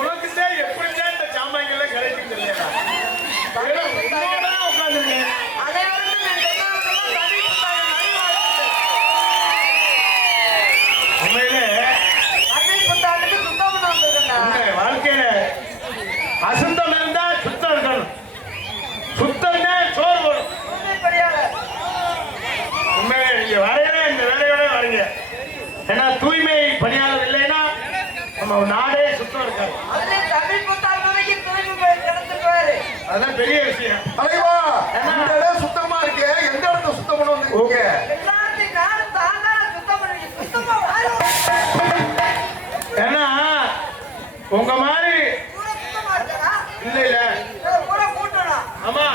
உனக்குதான் எப்படிதான் இந்த சாமான்கள் கிடைக்கும் தெரியாதா? உட்காந்துருக்கேன். உண்மையிலே வாழ்க்கையில அசுத்தம் இருந்தா சுத்தம் இருக்கணும். சுத்தம் சோறு போடும். உண்மையிலே நீங்க வரையில இந்த வேலையோட வரீங்க. ஏன்னா தூய்மை பணியாளர் இல்லைன்னா நம்ம நாடே சுத்தம் இருக்காது. அதான் பெரிய விஷயம். தலைவா இந்த இடம் சுத்தமா இருக்கு. எந்த இடத்துல சுத்தம் பண்ண வந்து ஏன்னா உங்க மாதிரி இல்ல இல்ல ஆமா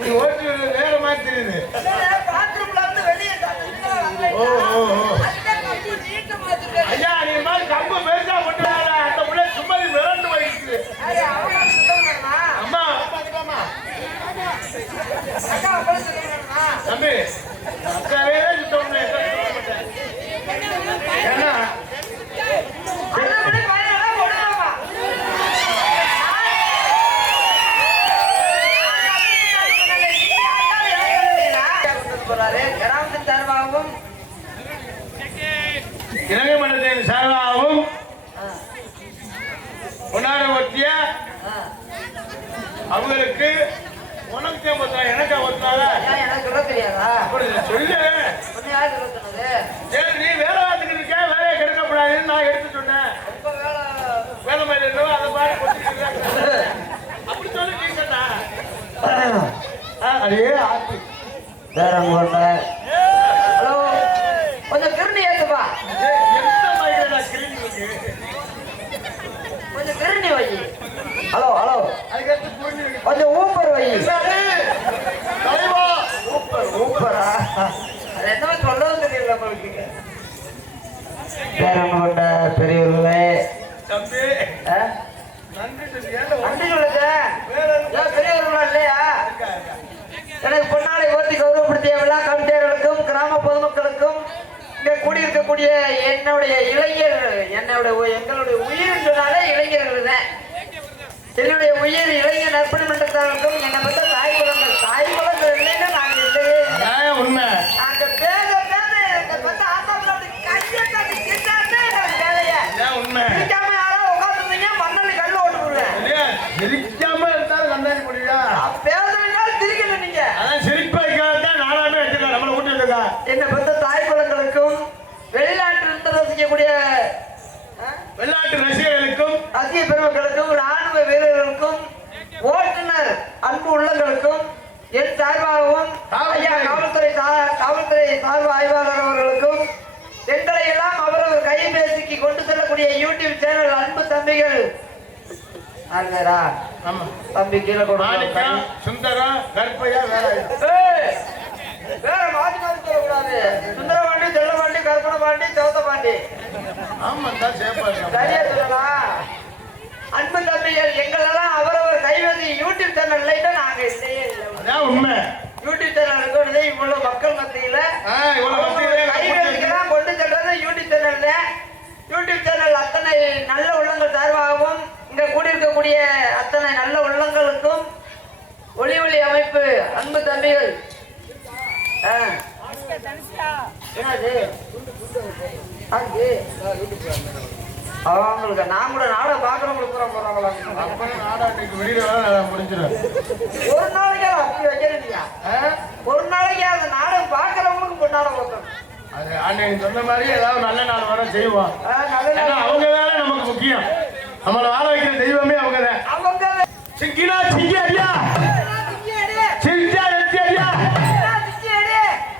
நீ ஓட்டு வேற மாதிரி தெரியுது. ஐயா நீ மாதிரி கம்பு பெருசா போட்டுறாங்க. அந்த உள்ள சும்மா விரண்டு வைக்குது. அம்மா தம்பி அக்காவே சுத்தம் ஏன்னா கிராமத்தின் சார்பாகவும் இலங்கை மன்றத்தின் சார்பாகவும் கொண்டாட ஒட்டிய அவங்களுக்கு உனக்கு எனக்கு எனக்கு சொல்ல தெரியாதா? சொல்லு. சரி நீ வேலை பார்த்துக்கிட்டு இருக்க, வேலையை கெடுக்கப்படாதுன்னு நான் எடுத்து சொன்னேன். வேலை மாதிரி இருந்தோம் அதை பாரு அப்படி சொல்லி நீ சொன்னா அதே ஆத்தி வேற ஹலோ கொஞ்சம் கிருணி ஏத்துப்பா. கொஞ்சம் கிருணி வை. ஹலோ ஹலோ கொஞ்சம் ஊப்பர் வை. ஊப்பரா அது என்ன சொல்லவும் தெரியல நம்மளுக்கு. பேரங்கொண்ட பெரியவர்களே நன்றி சொல்லுங்க. பெரியவர்களா இல்லையா? எனக்கு பொன்னாடை ஓட்டி கௌரவப்படுத்திய விழா கமிட்டியர்களுக்கும் கிராம பொதுமக்களுக்கும் இங்க கூடியிருக்கக்கூடிய என்னுடைய இளைஞர் எங்களுடைய உயிர் சொன்னாலே இளைஞர்கள் தான். என்னுடைய உயிர் இளைஞர் நற்பணி மன்றத்தாருக்கும் என்னை பற்றி தாய் குளங்கள் இல்லைன்னா நாங்கள் இல்லையே உண்மை. நாங்க பேச உண்மை யாரோ உட்காந்துருந்தீங்க மண்ணல் கல் ஓட்டுருவேன். சிரிக்காம இருந்தாலும் கண்டாடி முடியா பேசுறதுனால சிரிக்கல நீங்க. அதான் சிரிப்பாய்க்காதான் நானாவே வச்சிருக்கேன். நம்மளை ஊட்டி இருக்கா என்னை பற்றி தாய் குளங்களுக்கும் வெளிநாட்டில் ரசிக்கக்கூடிய வெளிநாட்டு ரசிகர்களுக்கும் ரசிக பெருமக்களுக்கும் ராணுவ வீரர்களுக்கும் ஓட்டுநர் அன்பு உள்ளங்களுக்கும் என் சார்பாகவும் ஐயா காவல்துறை சார்பு ஆய்வாளர் அவர்களுக்கும் எங்களை எல்லாம் அவரவர் கைபேசிக்கு கொண்டு செல்லக்கூடிய யூடியூப் சேனல் அன்பு தம்பிகள் தம்பி கீழே சுந்தரம் கற்பையா வேற மாற்றி மாற்றி சொல்லக்கூடாது. சுந்தரபாண்டி செல்லபாண்டி கற்பனை பாண்டி சௌத்த பாண்டி சரியா சொல்லலாம். அன்பு தம்பிகள் எங்களெல்லாம் அவரவர் கைவசி யூடியூப் சேனல் இல்லைன்னா நாங்க இல்லையே இல்லை. உண்மை. யூடியூப் சேனல் இருக்கிறது இவ்வளவு மக்கள் மத்தியில கைவசிக்கெல்லாம் கொண்டு செல்றது யூடியூப் சேனல்ல. யூடியூப் சேனல் அத்தனை நல்ல உள்ளங்கள் சார்பாகவும் இங்க கூடியிருக்கக்கூடிய அத்தனை நல்ல உள்ளங்களுக்கும் ஒளி ஒளி அமைப்பு அன்பு தம்பிகள் அவங்களுக்கு நான் கூட நாடகம் பாக்குறவங்களுக்கு போறாங்களா? ஒரு நாளைக்கு அப்படி வைக்கிறீங்க. ஒரு நாளைக்கு அந்த நாடகம் பாக்குறவங்களுக்கு பொன்னாடம் வைக்கணும். அது அன்னைக்கு சொன்ன மாதிரி ஏதாவது நல்ல நாள் வர செய்வோம். அவங்க வேலை நமக்கு முக்கியம். நம்மளை வாழ வைக்கிற தெய்வமே அவங்க தான். அவங்க சிங்கினா சிங்கி ஐயா சிங்கா நெத்தி ஐயா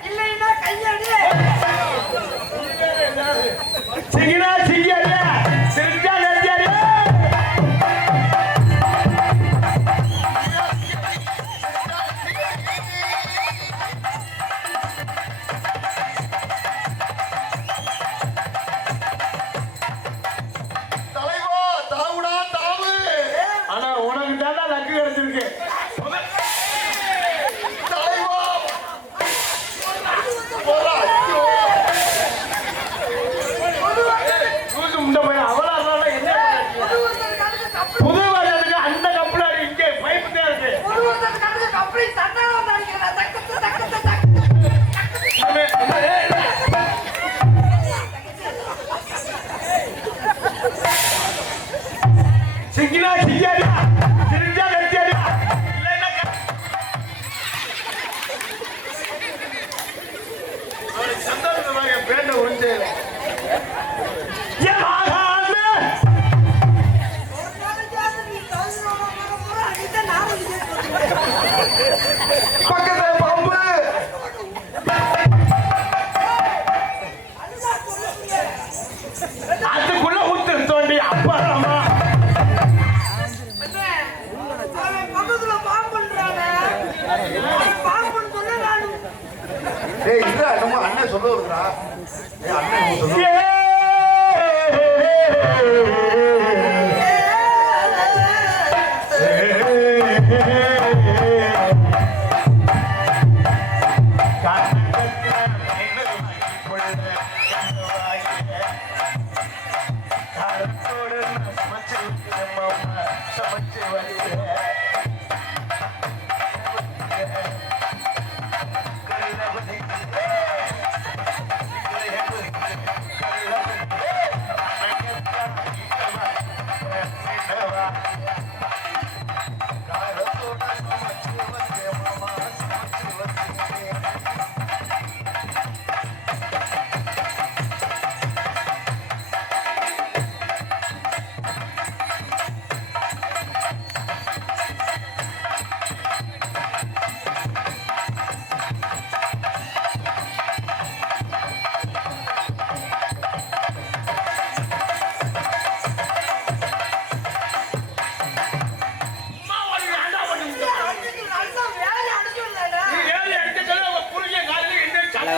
இல்லைன்னா கையடி சிங்கினா சிங்கி ஐயா சிங்கா நெத்தி ஐயா. தலைவா தாவுடா தாவு. ஆனா உனக்கு தான் லக்கு கிடைச்சிருக்கு. அதுக்குள்ள ஊத்து தோண்டி அப்புறமா பக்கத்துல பாம்புன்றானே பாம்புன்னு சொன்ன நான் டேய் இல்ல நம்ம அண்ணன் சொல்ல வருதுடா. ஏய் அண்ணன் சொல்ல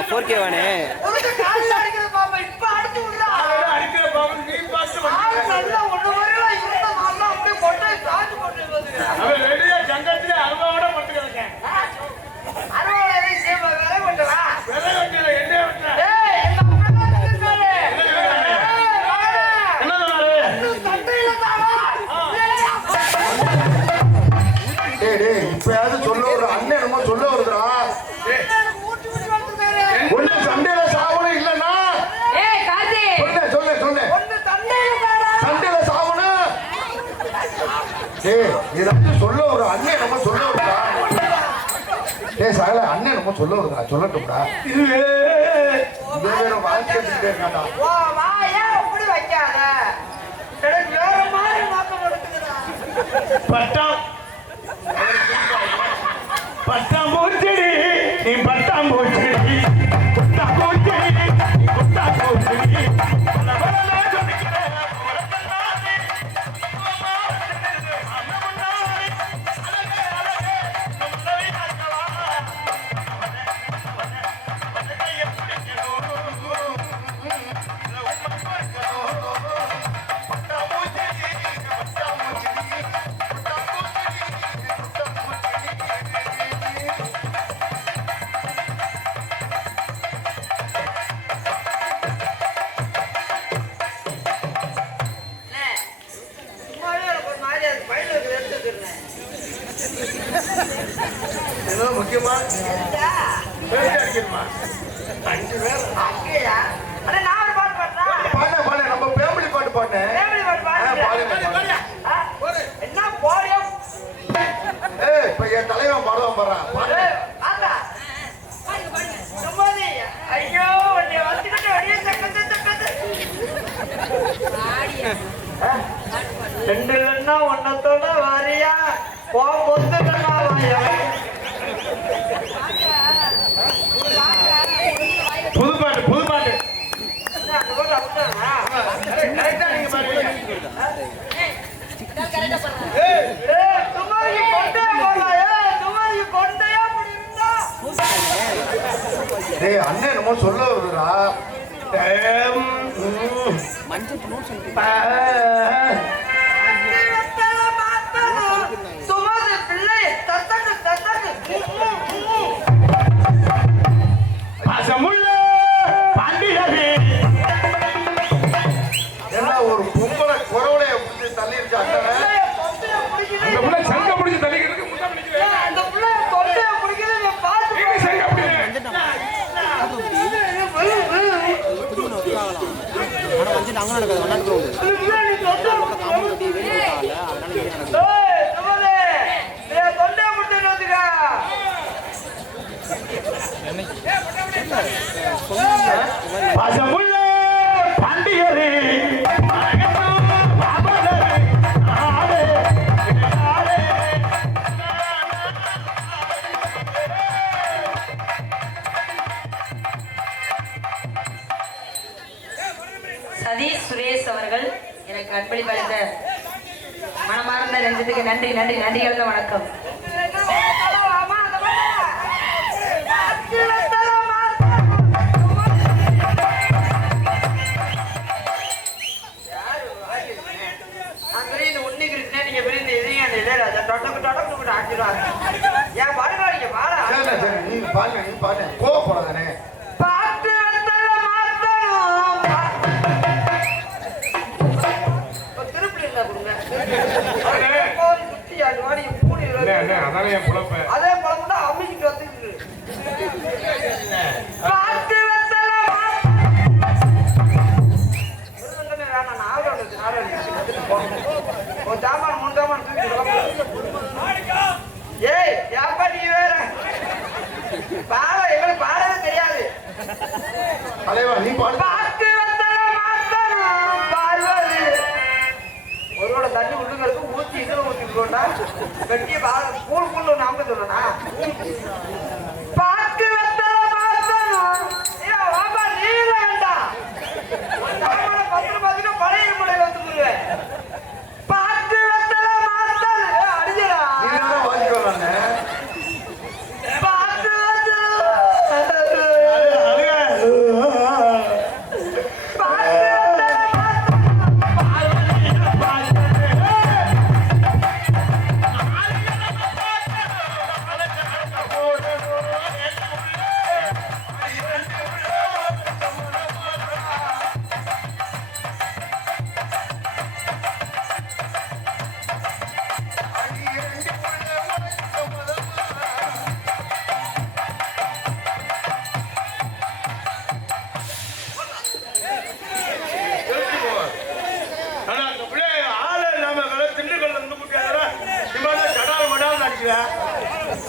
போர்க்கே வானே அடிக்கிற பாம்பு நீ பார்த்து அவன் ரெடியா ஜங்கத்திலே அருவாவோட பட்டு கிடக்கேன். விலை வெட்டல என்ன வெட்டல என்ன டேய் டேய் இப்பயாவது சொல்ல ஒரு அண்ணன் என்னமோ சொல்ல வருதுடா. ஒண்ணு சண்டையில சாவணும் இல்லன்னா சொல்லு சண்டையில சாவணும். டேய் இதாச்சும் சொல்ல ஒரு அண்ணன் என்னமோ சொல்ல வருதா. டேய் சகல அண்ணன் என்னமோ சொல்ல வருதா சொல்லட்டும்டா. இது வேற வாழ்க்கை இருக்காடா. பட்டாம்பூச்செடி நீ பட்டாம்பூச்செடி கொட்டாம்பூச்செடி நீ கொட்டாம்பூச்செடி முக்கியமா பாடு நம்ம ஃபேமிலி பாட்டு பாட்டேன். ஏய் இப்ப என் தலைவன் பாடுவான் பாடுறான் பாடு. ஐயோ ரெண்டுலன்னா ஒன்னத்தோட வாரியா புது பாட்டு கரெக்டா நீங்க பாருங்க. டேய் அண்ணன் என்னமோ சொல்ல வருதுடா. பாசமுள்ள பாண்டியரே என்ன ஒரு பொம்பளை குறவளைய பிடிச்சி தள்ளிருச்சு அண்ணன். அந்த புள்ள சங்க பிடிச்சி தள்ளிக்கிறதுக்கு முட்டை பிடிக்கிறேன். அந்த புள்ள தொண்டைய பிடிக்குது நீ பாத்து நீங்க சங்க பிடிக்கிறேன். பாசமுள்ள பாண்டியரே சதீஷ் சுரேஷ் அவர்கள் எனக்கு அன்பளிப்பு அளித்த மனமார்ந்த நெஞ்சத்துக்கு நன்றி நன்றி நன்றி கலந்த வணக்கம். நீ பாருங்க கோவப்படாதானே அதே பழம் அமைச்சிட்டு வந்து ஜாமான் மூணு ஜாமான் ஏய் யாப்பா நீ வேற பாட எங்களுக்கு பாடவே தெரியாது. தலைவா நீ பாடு. ஒருவோட தண்ணி உள்ளுங்களுக்கு ஊற்றி இதுல ஊற்றிட்டோம்னா கட்டிய கூழ் கூழ் நாம சொல்லணா பாக்கு நீல வேண்டாம் பத்து பழைய முறையில வந்து முருவேன் பாக்கு அடிஞ்சடா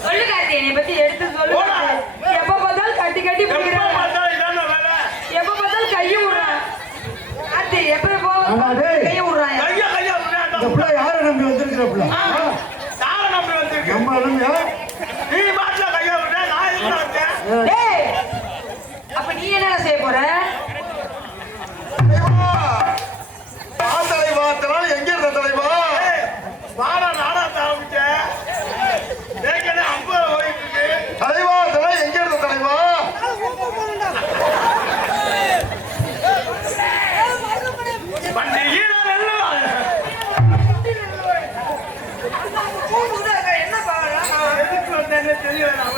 சொல்லு கார்த்தி, என்னை பத்தி எடுத்து சொல்லு. எப்ப பார்த்தாலும் கட்டி கட்டி பிடிக்கிறான், எப்ப பார்த்தாலும் கையை விடுறான். கார்த்தி எப்ப கையை விடுறான். இந்த பிள்ளை யாரை நம்பி வந்திருக்கிற பிள்ளை? நம்ம நம்பியா? டேய், அப்ப நீ என்ன செய்ய போற? தலைவா எங்க இருந்த தலைவா? தலைவா எங்க இருந்த தலைவா? என்ன